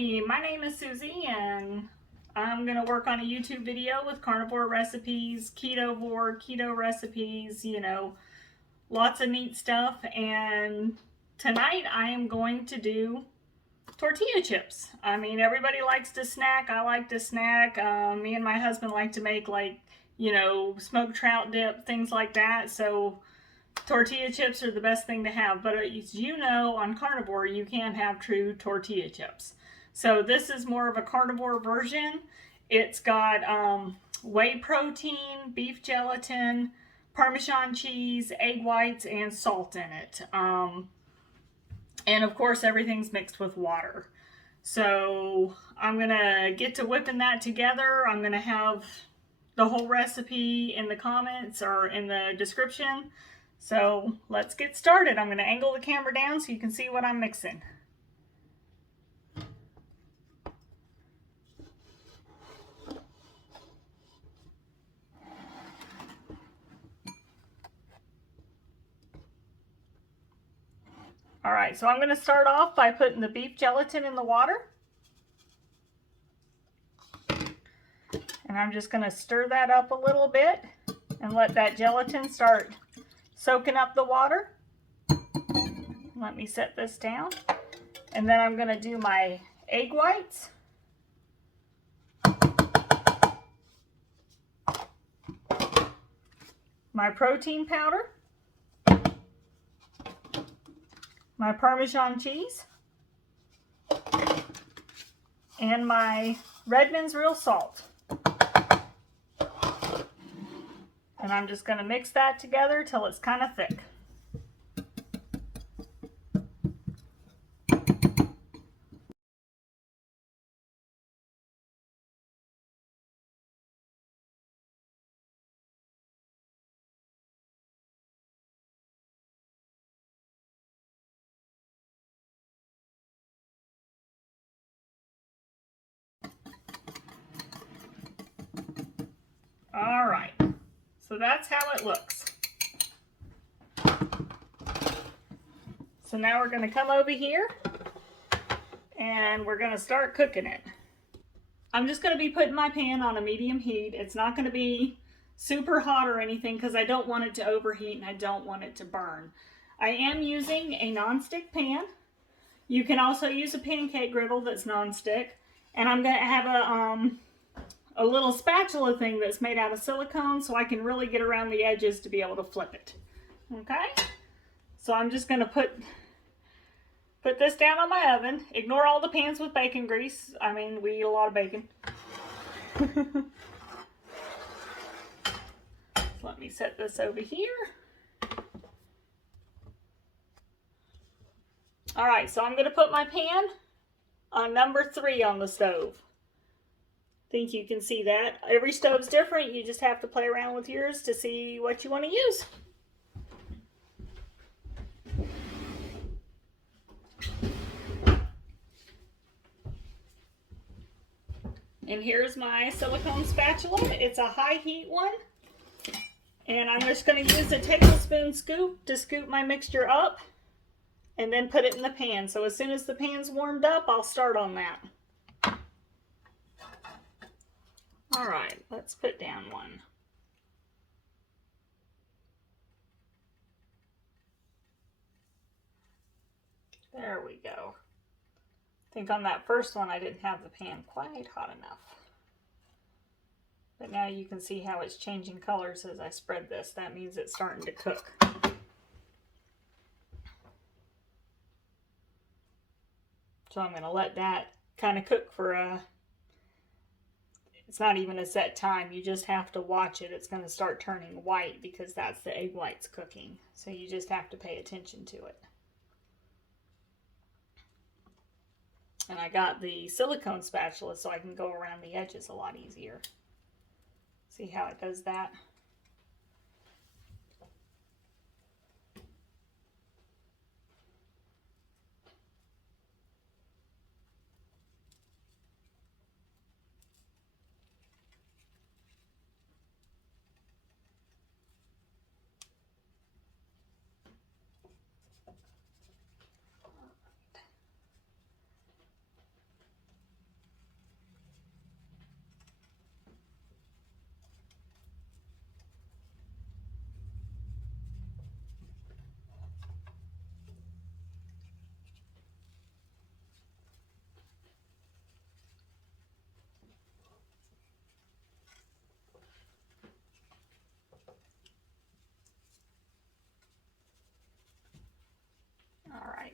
Hey, my name is Susie and I'm going to work on a YouTube video with carnivore recipes, ketovore, keto recipes, lots of neat stuff. And tonight I am going to do tortilla chips. I mean, everybody likes to snack. I like to snack. Me and my husband like to make smoked trout dip, things like that. So tortilla chips are the best thing to have, but as you know, on carnivore you can't have true tortilla chips. So this is more of a carnivore version. It's got whey protein, beef gelatin, Parmesan cheese, egg whites, and salt in it. And of course everything's mixed with water. So I'm gonna get to whipping that together. I'm gonna have the whole recipe in the comments or in the description. So let's get started. I'm going to angle the camera down so you can see what I'm mixing. Alright, so I'm going to start off by putting the beef gelatin in the water. And I'm just going to stir that up a little bit and let that gelatin start soaking up the water. Let me set this down. And then I'm going to do my egg whites. My protein powder. My Parmesan cheese. And my Redmond's real salt. And I'm just going to mix that together till it's kind of thick. All right, so that's how it looks. So now we're going to come over here and we're going to start cooking it. I'm just going to be putting my pan on a medium heat. It's not going to be super hot or anything because I don't want it to overheat and I don't want it to burn. I am using a non-stick pan. You can also use a pancake griddle that's non-stick. And I'm going to have a little spatula thing that's made out of silicone so I can really get around the edges to be able to flip it. Okay? So I'm just going to put this down on my oven. Ignore all the pans with bacon grease. I mean, we eat a lot of bacon. So let me set this over here. All right, so I'm going to put my pan on number 3 on the stove. Think you can see that. Every stove's different. You just have to play around with yours to see what you want to use. And here's my silicone spatula. It's a high heat one. And I'm just going to use a tablespoon scoop to scoop my mixture up and then put it in the pan. So as soon as the pan's warmed up, I'll start on that. All right, let's put down one. There we go. I think on that first one I didn't have the pan quite hot enough. But now you can see how it's changing colors as I spread this. That means it's starting to cook. So I'm going to let that kind of cook for it's not even a set time. You just have to watch it. It's going to start turning white because that's the egg whites cooking. So you just have to pay attention to it. And I got the silicone spatula so I can go around the edges a lot easier. See how it does that?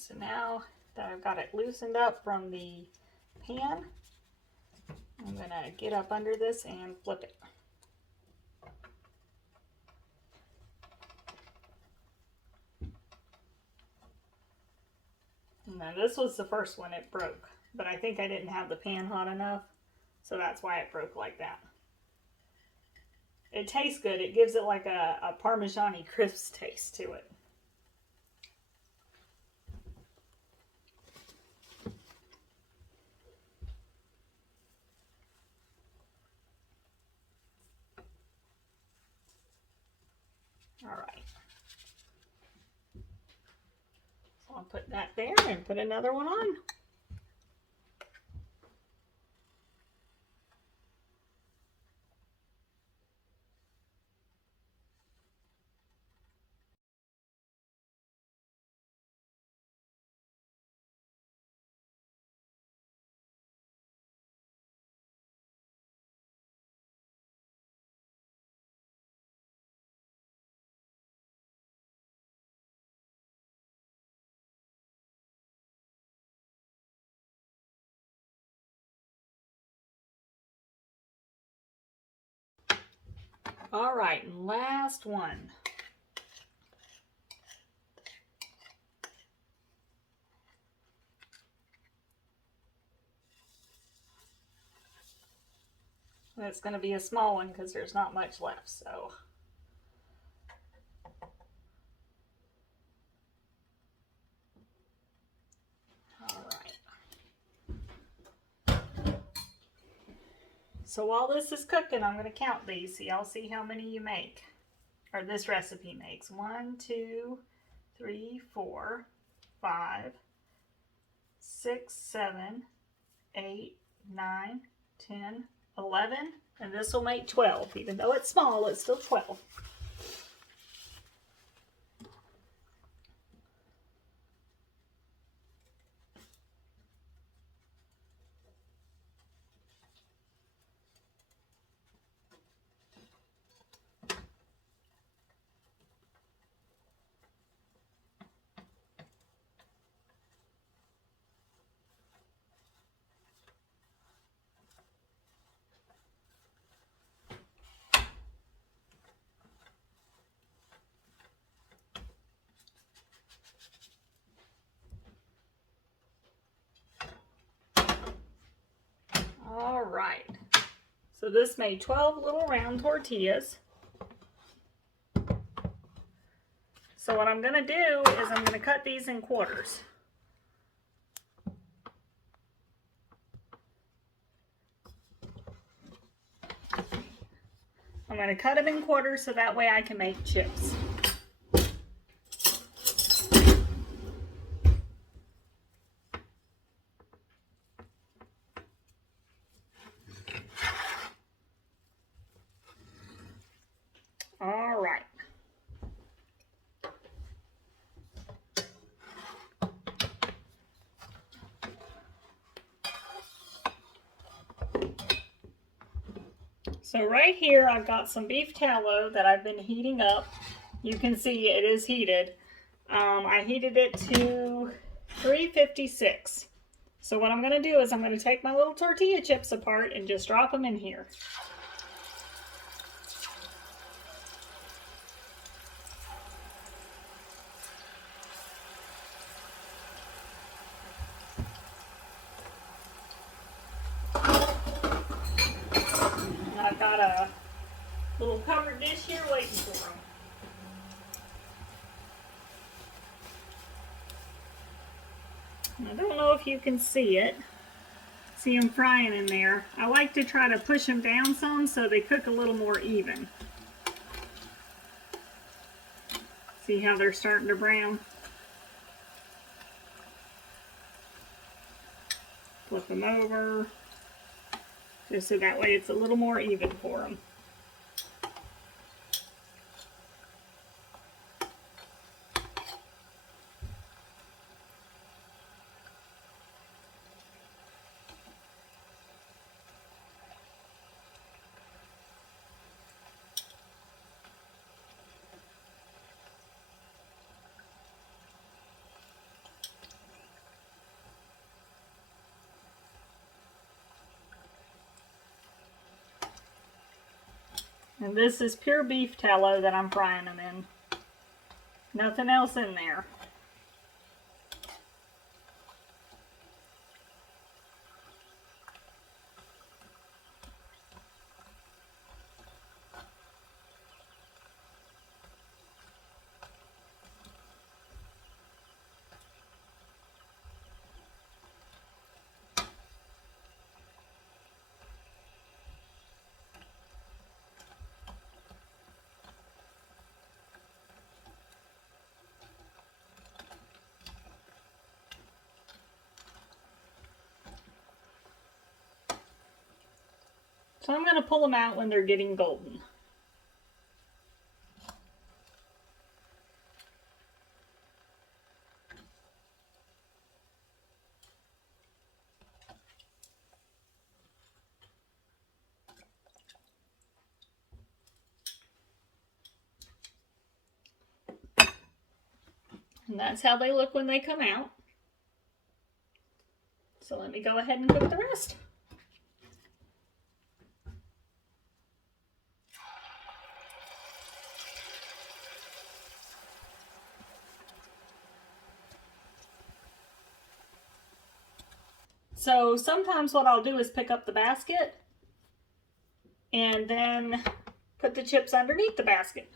so now that I've got it loosened up from the pan, I'm going to get up under this and flip it. Now this was the first one it broke, but I think I didn't have the pan hot enough, so that's why it broke like that. It tastes good. It gives it like a Parmesan-y crisp taste to it. All right. So I'll put that there and put another one on. All right, and last one. And it's going to be a small one because there's not much left, so. All right. So while this is cooking, I'm going to count these so y'all see how many you make, or this recipe makes. 1, 2, 3, 4, 5, 6, 7, 8, 9, 10, 11, and this will make 12. Even though it's small, it's still 12. All right, so this made 12 little round tortillas. So what I'm going to do is I'm going to cut these in quarters. I'm going to cut them in quarters so that way I can make chips. All right. So right here I've got some beef tallow that I've been heating up. You can see it is heated. I heated it to 356. So what I'm going to do is I'm going to take my little tortilla chips apart and just drop them in here. And I've got a little covered dish here waiting for them. I don't know if you can see it. See them frying in there. I like to try to push them down some so they cook a little more even. See how they're starting to brown? Flip them over, just so that way it's a little more even for them. And this is pure beef tallow that I'm frying them in. Nothing else in there. So I'm going to pull them out when they're getting golden. And that's how they look when they come out. So let me go ahead and cook the rest. So sometimes what I'll do is pick up the basket and then put the chips underneath the basket.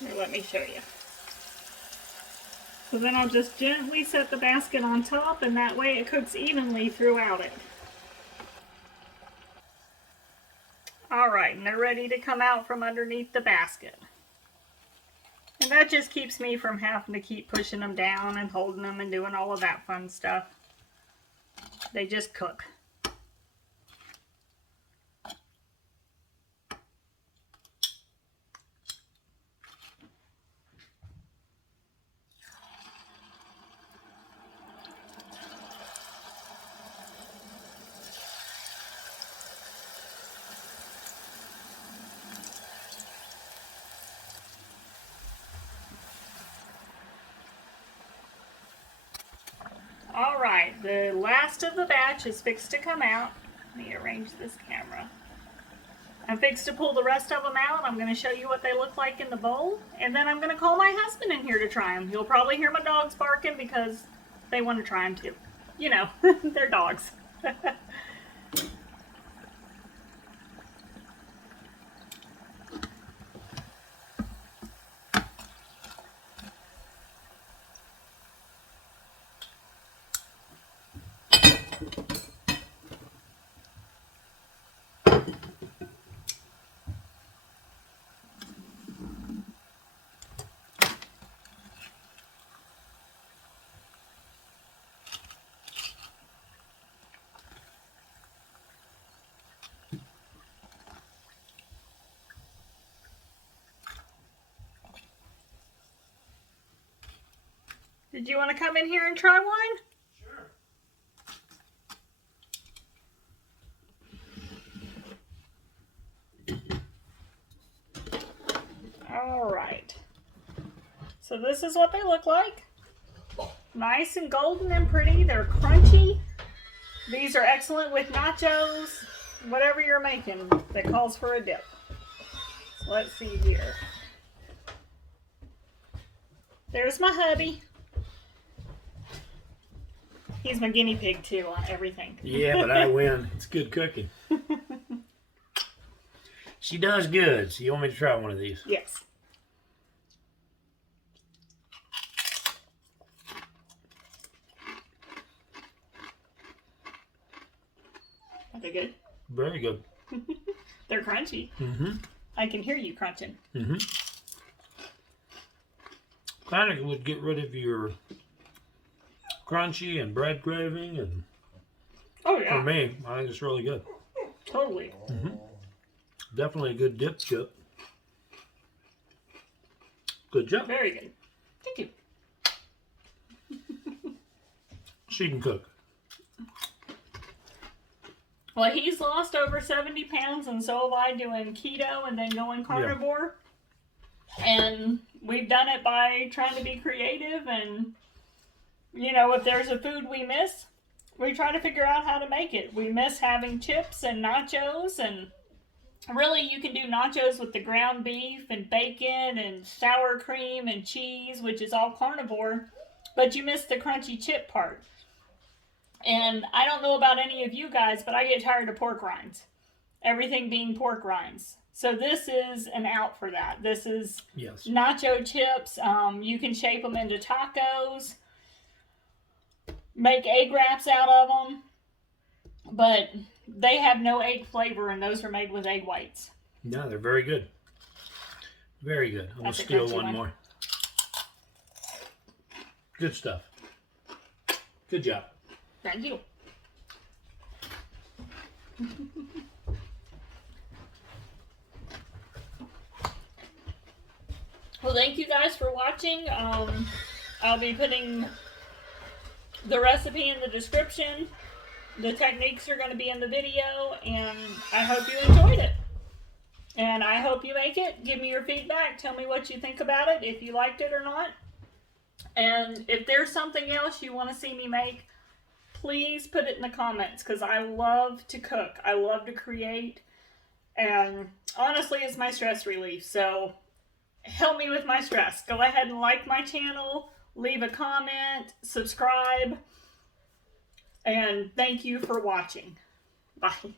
Here, let me show you. So then I'll just gently set the basket on top, and that way it cooks evenly throughout it. Alright, and they're ready to come out from underneath the basket. And that just keeps me from having to keep pushing them down and holding them and doing all of that fun stuff. They just cook. Alright, the last of the batch is fixed to come out. Let me arrange this camera. I'm fixed to pull the rest of them out. I'm going to show you what they look like in the bowl. And then I'm going to call my husband in here to try them. You'll probably hear my dogs barking because they want to try them too. You know, they're dogs. Did you want to come in here and try one? Alright. So this is what they look like. Nice and golden and pretty. They're crunchy. These are excellent with nachos, whatever you're making that calls for a dip. So let's see here. There's my hubby. He's my guinea pig too on everything. Yeah, but I win. It's good cooking. She does good. So you want me to try one of these? Yes. Are they good? Very good. They're crunchy. Mm-hmm. I can hear you crunching. Mm-hmm. Kind of would get rid of your crunchy and bread craving, and Oh yeah. for me, I think it's really good. Totally. Mm-hmm. Definitely a good dip chip. Good job. Very good. Thank you. She can cook. Well, he's lost over 70 pounds, and so have I, doing keto and then going carnivore. Yeah. And we've done it by trying to be creative, and, you know, if there's a food we miss, we try to figure out how to make it. We miss having chips and nachos, and really you can do nachos with the ground beef and bacon and sour cream and cheese, which is all carnivore, but you miss the crunchy chip part. And I don't know about any of you guys, but I get tired of pork rinds. Everything being pork rinds. So this is an out for that. This is nacho chips. You can shape them into tacos. Make egg wraps out of them. But they have no egg flavor, and those are made with egg whites. Yeah, they're very good. Very good. I'm going to steal one more. Good stuff. Good job. Thank you. Well, thank you guys for watching. I'll be putting the recipe in the description. The techniques are going to be in the video, and I hope you enjoyed it. And I hope you make it. Give me your feedback. Tell me what you think about it, if you liked it or not. And if there's something else you want to see me make, please put it in the comments, because I love to cook. I love to create. And honestly, it's my stress relief. So help me with my stress. Go ahead and like my channel. Leave a comment. Subscribe. And thank you for watching. Bye.